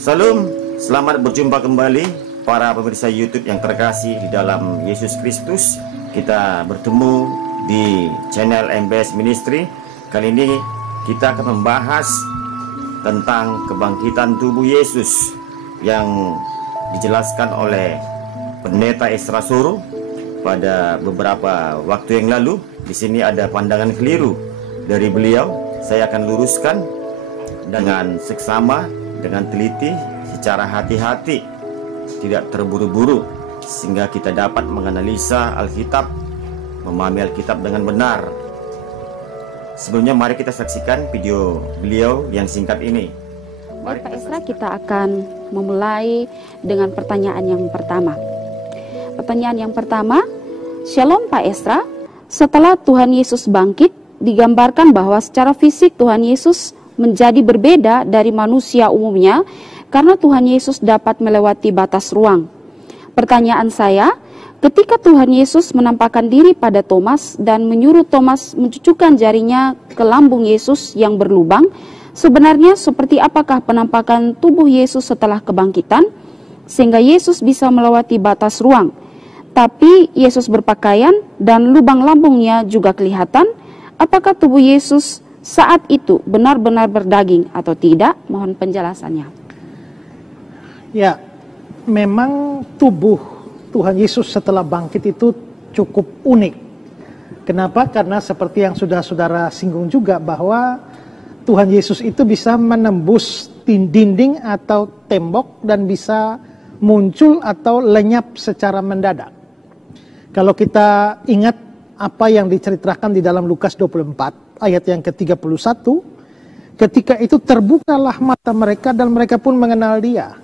Salam, selamat berjumpa kembali para pemirsa YouTube yang terkasih di dalam Yesus Kristus. Kita bertemu di channel MBS Ministry. Kali ini kita akan membahas tentang kebangkitan tubuh Yesus yang dijelaskan oleh Pendeta Ezra Soro pada beberapa waktu yang lalu. Di sini ada pandangan keliru dari beliau. Saya akan luruskan dengan seksama, dengan teliti, secara hati-hati, tidak terburu-buru, sehingga kita dapat menganalisa Alkitab, memahami Alkitab dengan benar. Sebelumnya mari kita saksikan video beliau yang singkat ini. Baik Pak Ezra, kita akan memulai dengan pertanyaan yang pertama. Pertanyaan yang pertama, Shalom Pak Ezra, setelah Tuhan Yesus bangkit, digambarkan bahwa secara fisik Tuhan Yesus menjadi berbeda dari manusia umumnya karena Tuhan Yesus dapat melewati batas ruang. Pertanyaan saya, ketika Tuhan Yesus menampakkan diri pada Thomas dan menyuruh Thomas mencucukkan jarinya ke lambung Yesus yang berlubang, sebenarnya seperti apakah penampakan tubuh Yesus setelah kebangkitan sehingga Yesus bisa melewati batas ruang? Tapi Yesus berpakaian dan lubang lambungnya juga kelihatan. Apakah tubuh Yesus saat itu benar-benar berdaging atau tidak? Mohon penjelasannya. Ya, memang tubuh Tuhan Yesus setelah bangkit itu cukup unik. Kenapa? Karena seperti yang sudah saudara singgung juga, bahwa Tuhan Yesus itu bisa menembus dinding atau tembok dan bisa muncul atau lenyap secara mendadak. Kalau kita ingat apa yang diceritakan di dalam Lukas 24 ayat yang ke-31, ketika itu terbukalah mata mereka dan mereka pun mengenal dia,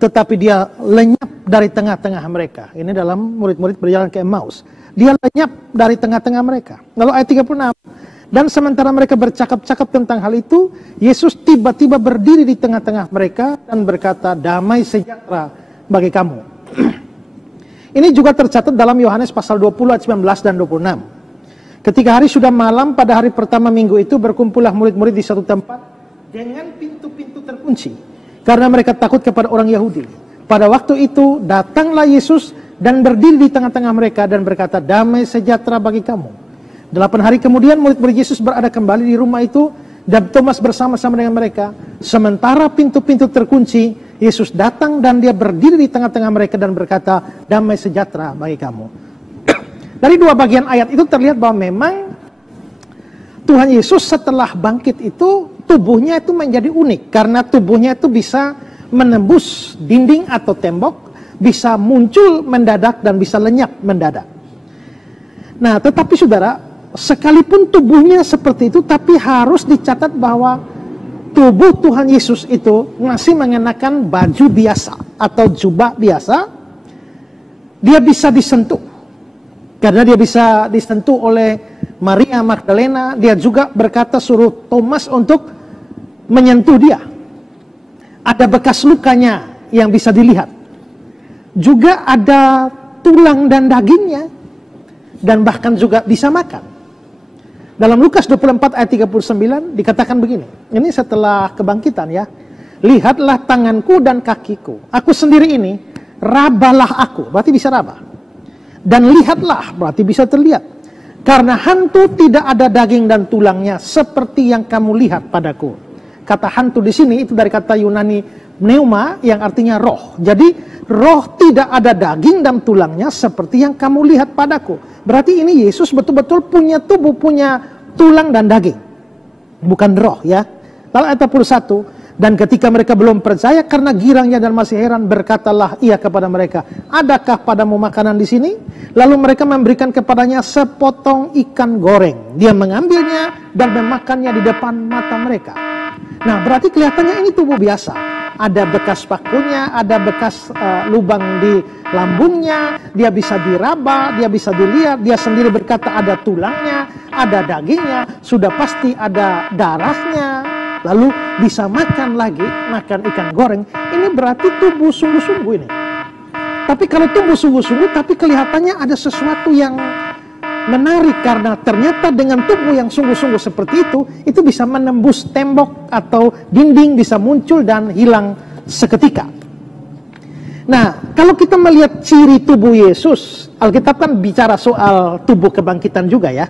tetapi dia lenyap dari tengah-tengah mereka. Ini dalam murid-murid berjalan ke Emmaus. Dia lenyap dari tengah-tengah mereka. Lalu ayat 36, dan sementara mereka bercakap-cakap tentang hal itu, Yesus tiba-tiba berdiri di tengah-tengah mereka dan berkata, damai sejahtera bagi kamu. Ini juga tercatat dalam Yohanes pasal 20 ayat 19 dan 26. Ketika hari sudah malam pada hari pertama minggu itu, berkumpullah murid-murid di satu tempat dengan pintu-pintu terkunci, karena mereka takut kepada orang Yahudi. Pada waktu itu datanglah Yesus dan berdiri di tengah-tengah mereka dan berkata, damai sejahtera bagi kamu. 8 hari kemudian murid-murid Yesus berada kembali di rumah itu, dan Thomas bersama-sama dengan mereka. Sementara pintu-pintu terkunci, Yesus datang dan dia berdiri di tengah-tengah mereka dan berkata, damai sejahtera bagi kamu. Dari dua bagian ayat itu terlihat bahwa memang Tuhan Yesus setelah bangkit itu tubuhnya itu menjadi unik, karena tubuhnya itu bisa menembus dinding atau tembok, bisa muncul mendadak dan bisa lenyap mendadak. Nah, tetapi saudara, sekalipun tubuhnya seperti itu, tapi harus dicatat bahwa tubuh Tuhan Yesus itu masih mengenakan baju biasa atau jubah biasa. Dia bisa disentuh, karena dia bisa disentuh oleh Maria Magdalena. Dia juga berkata suruh Thomas untuk menyentuh dia. Ada bekas lukanya yang bisa dilihat. Juga ada tulang dan dagingnya. Dan bahkan juga bisa makan. Dalam Lukas 24 ayat 39 dikatakan begini. Ini setelah kebangkitan ya. Lihatlah tanganku dan kakiku. Aku sendiri ini, rabalah aku. Berarti bisa raba. Dan lihatlah, berarti bisa terlihat. Karena hantu tidak ada daging dan tulangnya seperti yang kamu lihat padaku. Kata hantu di sini itu dari kata Yunani pneuma yang artinya roh. Jadi roh tidak ada daging dan tulangnya seperti yang kamu lihat padaku. Berarti ini Yesus betul-betul punya tubuh, punya tulang dan daging. Bukan roh ya. Lalu ayat 41. Dan ketika mereka belum percaya karena girangnya dan masih heran, berkatalah ia kepada mereka, adakah padamu makanan di sini? Lalu mereka memberikan kepadanya sepotong ikan goreng. Dia mengambilnya dan memakannya di depan mata mereka. Nah, berarti kelihatannya ini tubuh biasa. Ada bekas pakunya, ada bekas lubang di lambungnya, dia bisa diraba, dia bisa dilihat, dia sendiri berkata ada tulangnya, ada dagingnya, sudah pasti ada darahnya. Lalu bisa makan lagi, makan ikan goreng. Ini berarti tubuh sungguh-sungguh ini. Tapi kalau tubuh sungguh-sungguh, tapi kelihatannya ada sesuatu yang menarik, karena ternyata dengan tubuh yang sungguh-sungguh seperti itu bisa menembus tembok atau dinding, bisa muncul dan hilang seketika. Nah, kalau kita melihat ciri tubuh Yesus, Alkitab kan bicara soal tubuh kebangkitan juga ya,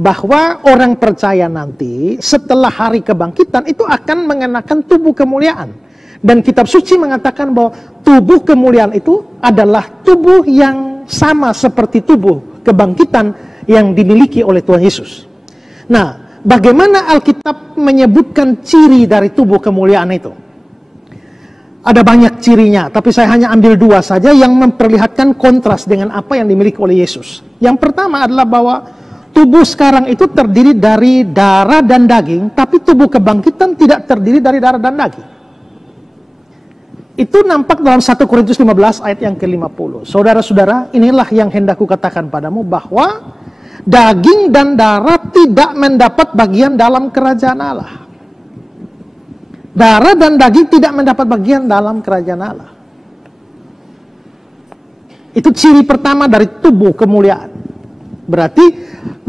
bahwa orang percaya nanti setelah hari kebangkitan itu akan mengenakan tubuh kemuliaan. Dan kitab suci mengatakan bahwa tubuh kemuliaan itu adalah tubuh yang sama seperti tubuh kebangkitan yang dimiliki oleh Tuhan Yesus. Nah, bagaimana Alkitab menyebutkan ciri dari tubuh kemuliaan itu? Ada banyak cirinya, tapi saya hanya ambil 2 saja yang memperlihatkan kontras dengan apa yang dimiliki oleh Yesus. Yang pertama adalah bahwa tubuh sekarang itu terdiri dari darah dan daging, tapi tubuh kebangkitan tidak terdiri dari darah dan daging. Itu nampak dalam 1 Korintus 15 ayat yang ke-50. Saudara-saudara, inilah yang hendak kukatakan padamu, bahwa daging dan darah tidak mendapat bagian dalam kerajaan Allah. Darah dan daging tidak mendapat bagian dalam kerajaan Allah. Itu ciri pertama dari tubuh kemuliaan. Berarti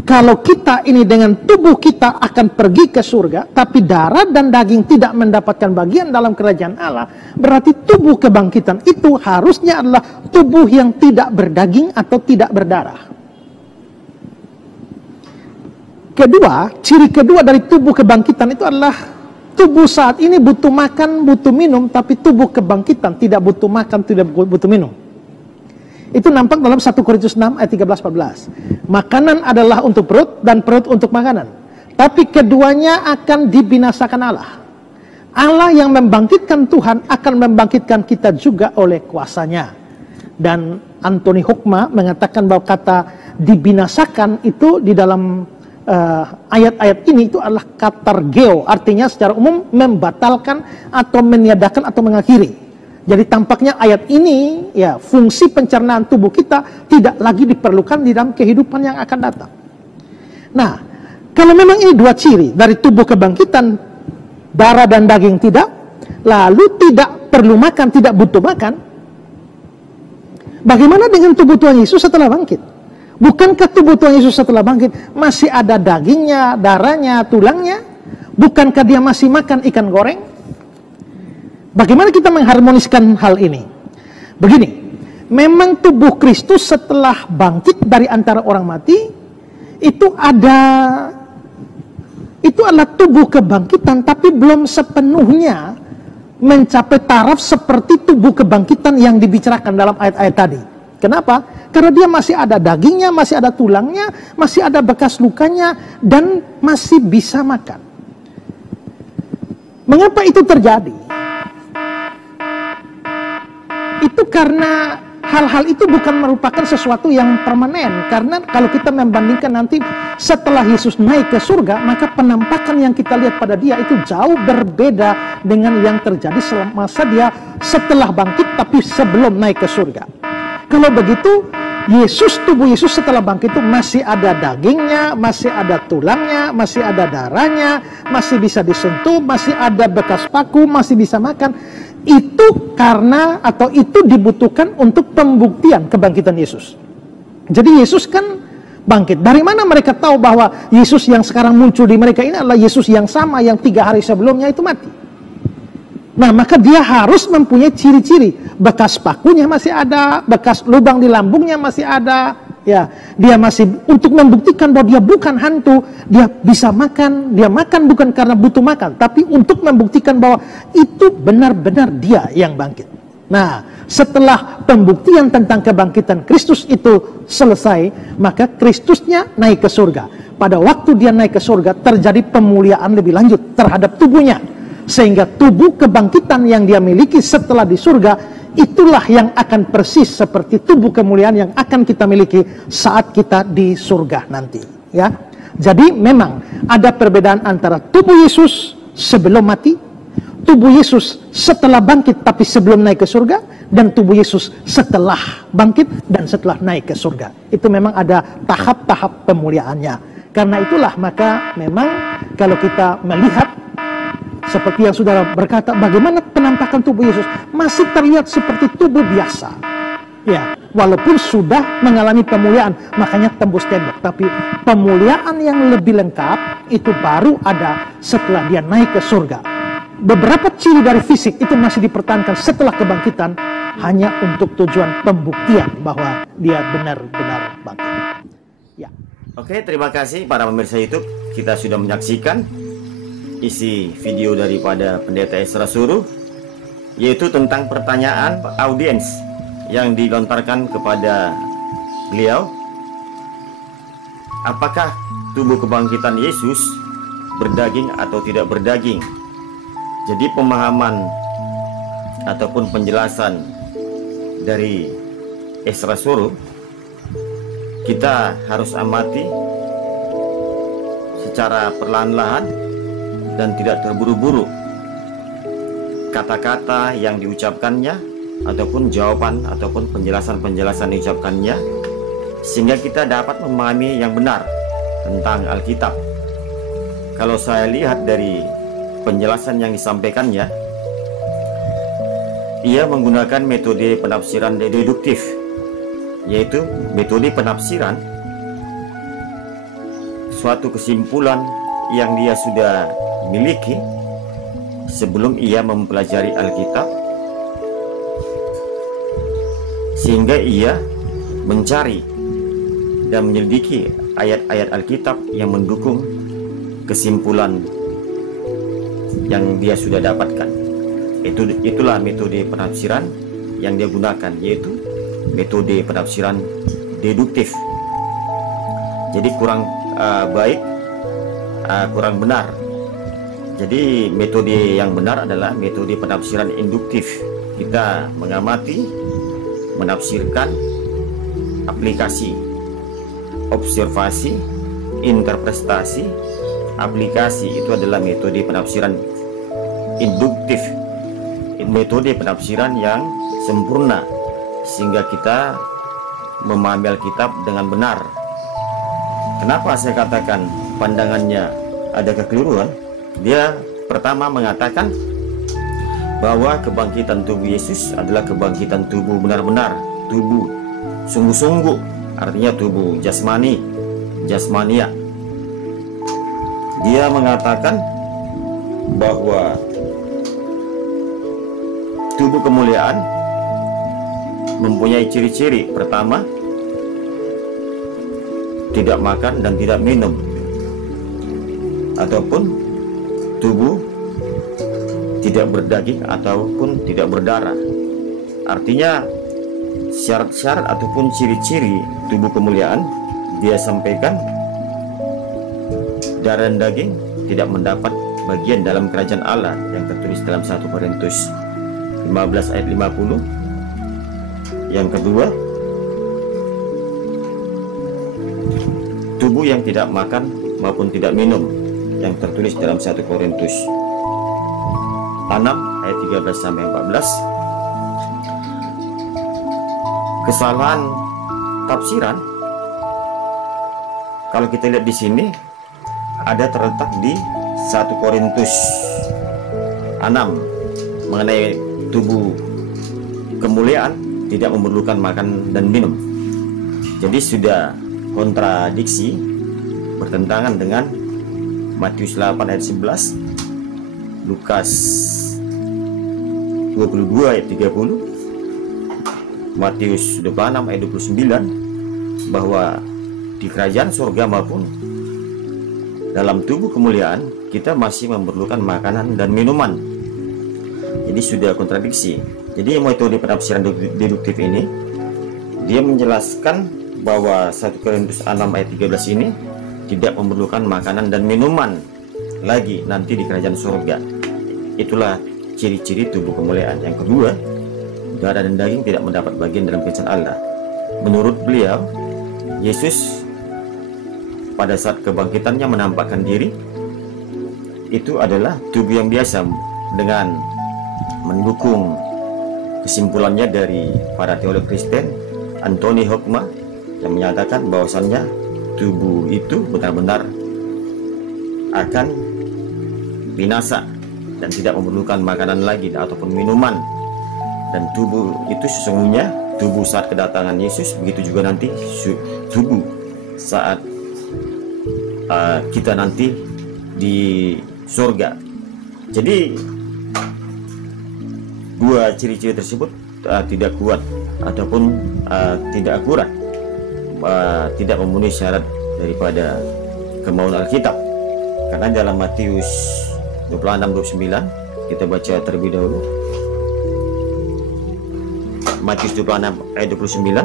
kalau kita ini dengan tubuh kita akan pergi ke surga, tapi darah dan daging tidak mendapatkan bagian dalam kerajaan Allah, berarti tubuh kebangkitan itu harusnya adalah tubuh yang tidak berdaging atau tidak berdarah. Kedua, ciri kedua dari tubuh kebangkitan itu adalah tubuh saat ini butuh makan, butuh minum, tapi tubuh kebangkitan tidak butuh makan, tidak butuh minum. Itu nampak dalam 1 Korintus 6 ayat 13-14. Makanan adalah untuk perut dan perut untuk makanan. Tapi keduanya akan dibinasakan Allah. Allah yang membangkitkan Tuhan akan membangkitkan kita juga oleh kuasanya. Dan Anthony Hoekma mengatakan bahwa kata dibinasakan itu di dalam ayat-ayat ini itu adalah katargeo, artinya secara umum membatalkan atau meniadakan atau mengakhiri. Jadi tampaknya ayat ini ya, fungsi pencernaan tubuh kita tidak lagi diperlukan di dalam kehidupan yang akan datang. Nah, kalau memang ini 2 ciri dari tubuh kebangkitan, darah dan daging tidak, lalu tidak perlu makan, tidak butuh makan, bagaimana dengan tubuh Tuhan Yesus setelah bangkit? Bukankah tubuh Tuhan Yesus setelah bangkit masih ada dagingnya, darahnya, tulangnya? Bukankah dia masih makan ikan goreng? Bagaimana kita mengharmoniskan hal ini? Begini, memang tubuh Kristus setelah bangkit dari antara orang mati, itu adalah tubuh kebangkitan, tapi belum sepenuhnya mencapai taraf seperti tubuh kebangkitan yang dibicarakan dalam ayat-ayat tadi. Kenapa? Karena dia masih ada dagingnya, masih ada tulangnya, masih ada bekas lukanya, dan masih bisa makan. Mengapa itu terjadi? Itu karena hal-hal itu bukan merupakan sesuatu yang permanen. Karena kalau kita membandingkan nanti setelah Yesus naik ke surga, maka penampakan yang kita lihat pada dia itu jauh berbeda dengan yang terjadi semasa dia setelah bangkit tapi sebelum naik ke surga. Kalau begitu, tubuh Yesus setelah bangkit itu masih ada dagingnya, masih ada tulangnya, masih ada darahnya, masih bisa disentuh, masih ada bekas paku, masih bisa makan. Itu karena atau itu dibutuhkan untuk pembuktian kebangkitan Yesus. Jadi Yesus kan bangkit. Dari mana mereka tahu bahwa Yesus yang sekarang muncul di mereka ini adalah Yesus yang sama yang 3 hari sebelumnya itu mati? Nah, maka dia harus mempunyai ciri-ciri. Bekas pakunya masih ada, bekas lubang di lambungnya masih ada. Ya, dia masih untuk membuktikan bahwa dia bukan hantu, dia bisa makan, dia makan bukan karena butuh makan, tapi untuk membuktikan bahwa itu benar-benar dia yang bangkit. Nah, setelah pembuktian tentang kebangkitan Kristus itu selesai, maka Kristusnya naik ke surga. Pada waktu dia naik ke surga, terjadi pemuliaan lebih lanjut terhadap tubuhnya. Sehingga tubuh kebangkitan yang dia miliki setelah di surga, itulah yang akan persis seperti tubuh kemuliaan yang akan kita miliki saat kita di surga nanti. Ya, jadi memang ada perbedaan antara tubuh Yesus sebelum mati, tubuh Yesus setelah bangkit tapi sebelum naik ke surga, dan tubuh Yesus setelah bangkit dan setelah naik ke surga. Itu memang ada tahap-tahap pemuliaannya. Karena itulah maka memang kalau kita melihat seperti yang saudara berkata, bagaimana penampakan tubuh Yesus masih terlihat seperti tubuh biasa. Ya, walaupun sudah mengalami pemuliaan, makanya tembus tembok. Tapi pemuliaan yang lebih lengkap itu baru ada setelah dia naik ke surga. beberapa ciri dari fisik itu masih dipertahankan setelah kebangkitan hanya untuk tujuan pembuktian bahwa dia benar-benar bangkit. Ya. Oke, terima kasih para pemirsa YouTube. Kita sudah menyaksikan isi video daripada Pendeta Ezra Suruh, yaitu tentang pertanyaan audiens yang dilontarkan kepada beliau. Apakah tubuh kebangkitan Yesus berdaging atau tidak berdaging? Jadi pemahaman ataupun penjelasan dari Ezra Suruh kita harus amati secara perlahan-lahan dan tidak terburu-buru kata-kata yang diucapkannya ataupun jawaban ataupun penjelasan-penjelasan diucapkannya, sehingga kita dapat memahami yang benar tentang Alkitab. Kalau saya lihat dari penjelasan yang disampaikannya, ia menggunakan metode penafsiran deduktif, yaitu metode penafsiran suatu kesimpulan yang dia sudah miliki sebelum ia mempelajari Alkitab, sehingga ia mencari dan menyelidiki ayat-ayat Alkitab yang mendukung kesimpulan yang dia sudah dapatkan. Itulah metode penafsiran yang dia gunakan, yaitu metode penafsiran deduktif. Jadi kurang baik, kurang benar. Jadi metode yang benar adalah metode penafsiran induktif. Kita mengamati, menafsirkan, aplikasi, observasi, interpretasi, aplikasi. Itu adalah metode penafsiran induktif, metode penafsiran yang sempurna, sehingga kita memahami Alkitab dengan benar. Kenapa saya katakan pandangannya ada kekeliruan? Dia pertama mengatakan bahwa kebangkitan tubuh Yesus adalah kebangkitan tubuh benar-benar, tubuh sungguh-sungguh, artinya tubuh jasmani, jasmania. Dia mengatakan bahwa tubuh kemuliaan mempunyai ciri-ciri. Pertama, tidak makan dan tidak minum, ataupun tubuh tidak berdaging ataupun tidak berdarah. Artinya syarat-syarat ataupun ciri-ciri tubuh kemuliaan dia sampaikan, darah dan daging tidak mendapat bagian dalam kerajaan Allah, yang tertulis dalam 1 Korintus 15 ayat 50. Yang kedua, tubuh yang tidak makan maupun tidak minum, yang tertulis dalam 1 Korintus 6 ayat 13 sampai 14. Kesalahan tafsiran kalau kita lihat di sini ada terletak di 1 Korintus 6 mengenai tubuh kemuliaan tidak memerlukan makan dan minum. Jadi sudah kontradiksi, bertentangan dengan Matius 8 ayat 11, Lukas 22 ayat 30, Matius 26 ayat 29, bahwa di kerajaan surga maupun dalam tubuh kemuliaan kita masih memerlukan makanan dan minuman. Jadi sudah kontradiksi. Jadi metode penafsiran deduktif ini dia menjelaskan bahwa 1 Korintus 6 ayat 13 ini tidak memerlukan makanan dan minuman lagi nanti di kerajaan surga. Itulah ciri-ciri tubuh kemuliaan. Yang kedua, darah dan daging tidak mendapat bagian dalam kerajaan Allah. Menurut beliau, Yesus pada saat kebangkitannya menampakkan diri itu adalah tubuh yang biasa, dengan mendukung kesimpulannya dari para teolog Kristen Anthony Hoekema yang menyatakan bahwasannya tubuh itu benar-benar akan binasa dan tidak memerlukan makanan lagi ataupun minuman. Dan tubuh itu sesungguhnya tubuh saat kedatangan Yesus, begitu juga nanti tubuh saat kita nanti di surga. Jadi dua ciri-ciri tersebut tidak kuat ataupun tidak akurat, tidak memenuhi syarat daripada kemauan Alkitab. Karena dalam Matius 26:29 kita baca terlebih dahulu. Matius 26 ayat 29,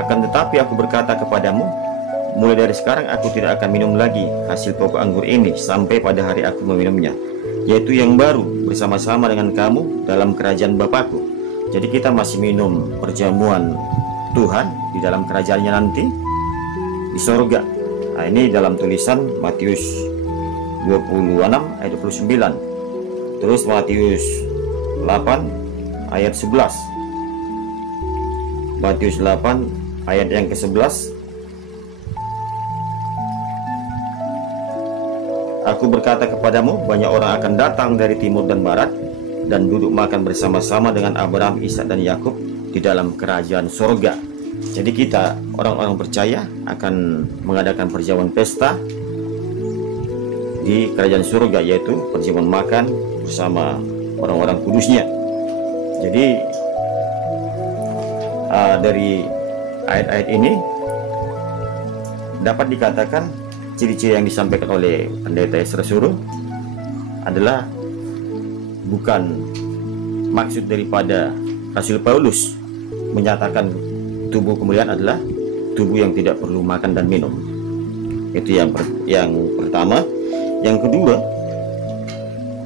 akan tetapi aku berkata kepadamu, mulai dari sekarang aku tidak akan minum lagi hasil pokok anggur ini sampai pada hari aku meminumnya, yaitu yang baru bersama-sama dengan kamu dalam kerajaan Bapakku. Jadi kita masih minum perjamuan Tuhan di dalam kerajaannya nanti di sorga. Nah, ini dalam tulisan Matius 26 ayat 29. Terus Matius 8 ayat 11. Matius 8 ayat yang ke-11. Aku berkata kepadamu, banyak orang akan datang dari timur dan barat dan duduk makan bersama-sama dengan Abraham, Ishak dan Yakub di dalam kerajaan sorga. Jadi kita orang-orang percaya akan mengadakan perjamuan pesta di kerajaan surga, yaitu perjamuan makan bersama orang-orang kudusnya. Jadi dari ayat-ayat ini dapat dikatakan ciri-ciri yang disampaikan oleh pendeta Esra Suruh adalah bukan maksud daripada Rasul Paulus menyatakan tubuh kemuliaan adalah tubuh yang tidak perlu makan dan minum. Itu yang pertama. Yang kedua,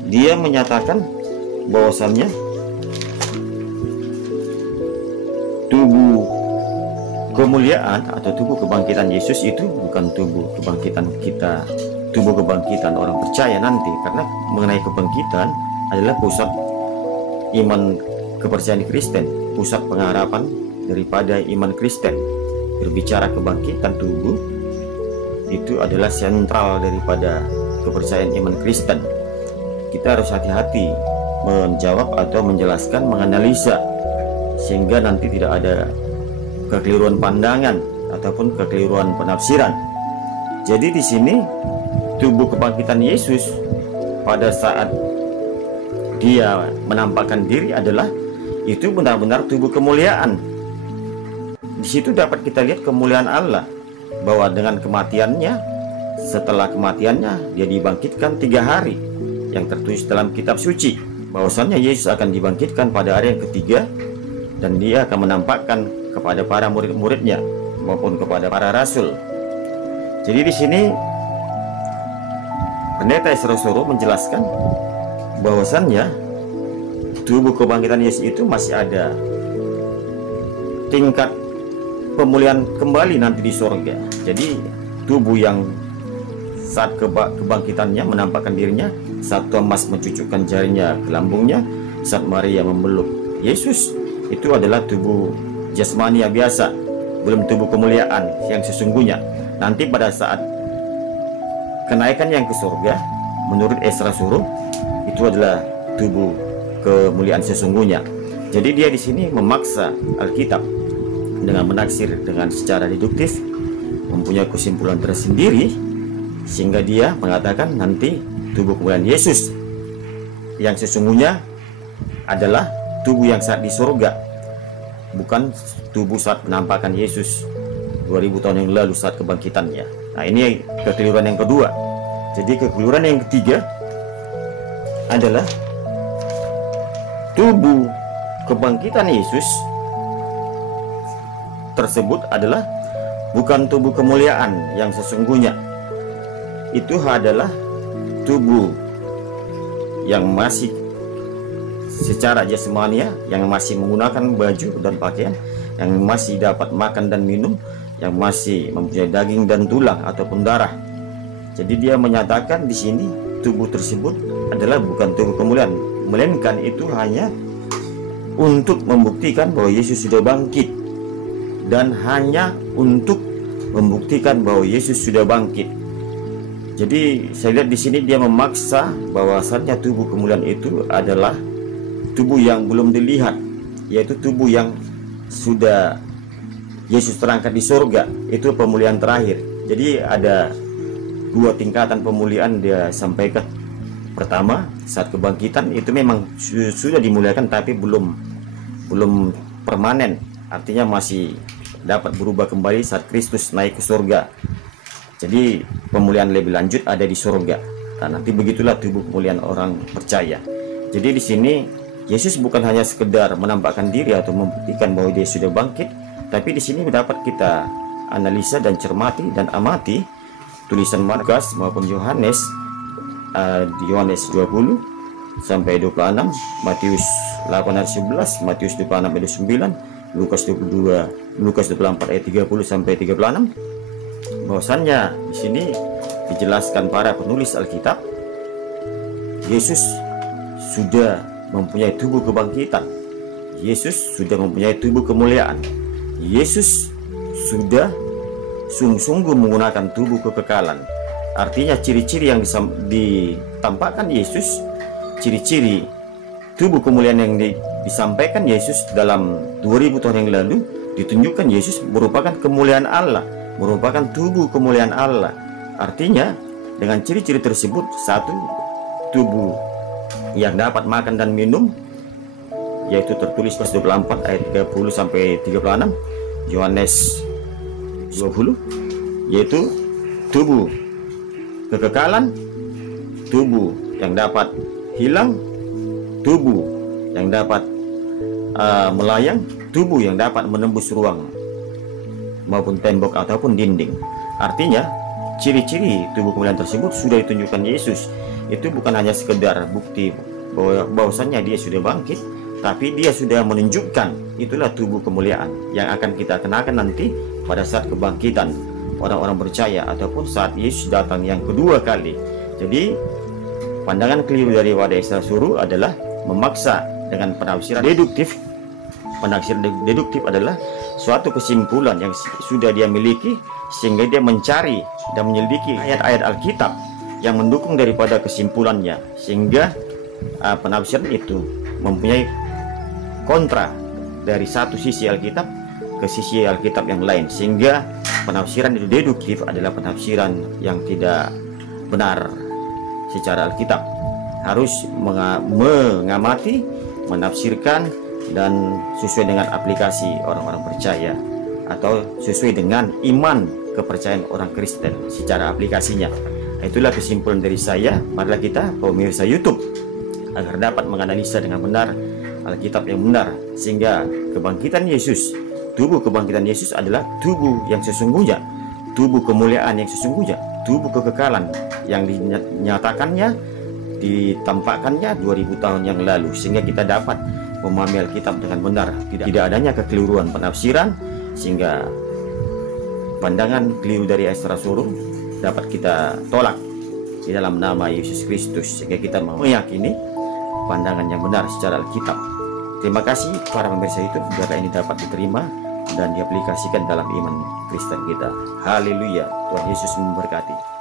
dia menyatakan bahwasannya tubuh kemuliaan atau tubuh kebangkitan Yesus itu bukan tubuh kebangkitan kita, tubuh kebangkitan orang percaya nanti. Karena mengenai kebangkitan adalah pusat iman kepercayaan Kristen, pusat pengharapan daripada iman Kristen. Berbicara kebangkitan tubuh itu adalah sentral daripada kepercayaan iman Kristen. Kita harus hati-hati menjawab atau menjelaskan, menganalisa, sehingga nanti tidak ada kekeliruan pandangan ataupun kekeliruan penafsiran. Jadi di sini tubuh kebangkitan Yesus pada saat dia menampakkan diri adalah itu benar-benar tubuh kemuliaan. Di situ dapat kita lihat kemuliaan Allah, bahwa dengan kematiannya, setelah kematiannya dia dibangkitkan 3 hari, yang tertulis dalam kitab suci bahwasannya Yesus akan dibangkitkan pada hari yang ketiga, dan dia akan menampakkan kepada para murid-muridnya maupun kepada para rasul. Jadi di sini pendeta Esra Suruh menjelaskan bahwasannya tubuh kebangkitan Yesus itu masih ada tingkat pemulihan kembali nanti di sorga. Jadi tubuh yang saat kebangkitannya menampakkan dirinya, saat Thomas mencucukkan jarinya ke lambungnya, saat Maria memeluk Yesus, itu adalah tubuh jasmania biasa, belum tubuh kemuliaan yang sesungguhnya. Nanti pada saat kenaikan yang ke surga, menurut Esra Suruh, itu adalah tubuh kemuliaan sesungguhnya. Jadi dia di sini memaksa Alkitab dengan menaksir dengan secara deduktif, mempunyai kesimpulan tersendiri, sehingga dia mengatakan nanti tubuh kemuliaan Yesus yang sesungguhnya adalah tubuh yang saat di surga, bukan tubuh saat penampakan Yesus 2000 tahun yang lalu saat kebangkitannya. Nah, ini kekeliruan yang kedua. Jadi kekeliruan yang ketiga adalah tubuh kebangkitan Yesus tersebut adalah bukan tubuh kemuliaan yang sesungguhnya. Itu adalah tubuh yang masih secara jasmania, yang masih menggunakan baju dan pakaian, yang masih dapat makan dan minum, yang masih mempunyai daging dan tulang ataupun darah. Jadi dia menyatakan di sini tubuh tersebut adalah bukan tubuh kemuliaan, melainkan itu hanya untuk membuktikan bahwa Yesus sudah bangkit, dan hanya untuk membuktikan bahwa Yesus sudah bangkit. Jadi saya lihat di sini dia memaksa bahwasannya tubuh kemuliaan itu adalah tubuh yang belum dilihat, yaitu tubuh yang sudah Yesus terangkat di surga. Itu pemulihan terakhir. Jadi ada 2 tingkatan pemulihan dia sampaikan. pertama saat kebangkitan itu memang sudah dimuliakan, tapi belum permanen, artinya masih dapat berubah kembali saat Kristus naik ke surga. Jadi pemulihan lebih lanjut ada di surga. Nah, nanti begitulah tubuh pemulihan orang percaya. Jadi di sini Yesus bukan hanya sekedar menampakkan diri atau membuktikan bahwa dia sudah bangkit, tapi di sini dapat kita analisa dan cermati dan amati tulisan Markus maupun Yohanes, di Yohanes 20 sampai 26, Matius 8 ayat 11, Matius 26 ayat 9, Lukas 24 ayat 30 sampai 36. Bahwasannya di sini dijelaskan para penulis Alkitab, Yesus sudah mempunyai tubuh kebangkitan, Yesus sudah mempunyai tubuh kemuliaan, Yesus sudah sungguh-sungguh menggunakan tubuh kekekalan. Artinya ciri-ciri yang ditampakkan Yesus, ciri-ciri tubuh kemuliaan yang disampaikan Yesus dalam 2000 tahun yang lalu, ditunjukkan Yesus merupakan kemuliaan Allah, merupakan tubuh kemuliaan Allah. Artinya dengan ciri-ciri tersebut, satu, tubuh yang dapat makan dan minum, yaitu tertulis Lukas 24 ayat 30 sampai 36, Yohanes 20, yaitu tubuh kekekalan, tubuh yang dapat hilang, tubuh yang dapat melayang, tubuh yang dapat menembus ruang maupun tembok ataupun dinding. Artinya ciri-ciri tubuh kemuliaan tersebut sudah ditunjukkan Yesus. Itu bukan hanya sekedar bukti bahwasannya dia sudah bangkit, tapi dia sudah menunjukkan itulah tubuh kemuliaan yang akan kita kenakan nanti pada saat kebangkitan orang-orang percaya ataupun saat Yesus datang yang kedua kali. Jadi pandangan keliru dari wadah Esra Suru adalah memaksa dengan penafsiran deduktif. Penafsiran deduktif adalah suatu kesimpulan yang sudah dia miliki, sehingga dia mencari dan menyelidiki ayat-ayat Alkitab yang mendukung daripada kesimpulannya, sehingga penafsiran itu mempunyai kontra dari satu sisi Alkitab ke sisi Alkitab yang lain, sehingga penafsiran itu deduktif adalah penafsiran yang tidak benar secara Alkitab. Harus mengamati, menafsirkan, dan sesuai dengan aplikasi orang-orang percaya atau sesuai dengan iman kepercayaan orang Kristen secara aplikasinya. Itulah kesimpulan dari saya. Marilah kita pemirsa YouTube agar dapat menganalisa dengan benar Alkitab yang benar, sehingga kebangkitan Yesus, tubuh kebangkitan Yesus adalah tubuh yang sesungguhnya, tubuh kemuliaan yang sesungguhnya, tubuh kekekalan yang dinyatakannya, ditampakkannya 2000 tahun yang lalu, sehingga kita dapat memahami Alkitab dengan benar, tidak adanya kekeliruan penafsiran, sehingga pandangan keliru dari Esra Suru dapat kita tolak di dalam nama Yesus Kristus, sehingga kita meyakini pandangan yang benar secara Alkitab. Terima kasih para pemirsa YouTube, biarlah ini dapat diterima dan diaplikasikan dalam iman Kristen kita. Haleluya, Tuhan Yesus memberkati.